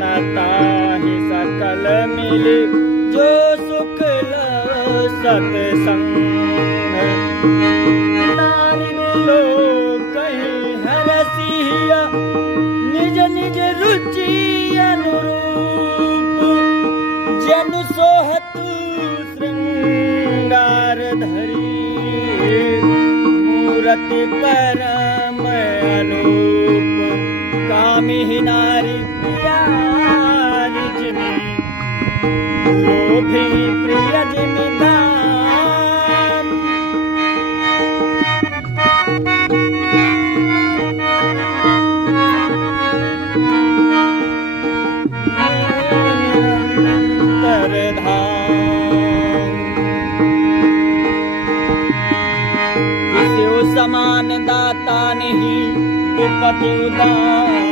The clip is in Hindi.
ताहि सकल मिले जो सुख लो सत्संग। नारी मिलो कहीं हरसिया निज निज रुचि अनुरूप। जनु सोहतु श्रृंगार धरी मूरति परम अनूप। कामी नारी प्यारी जिमि लोभी प्रिय जिमि दाम। निरंतर धाम किसी समान दाता नहीं विपति उदार।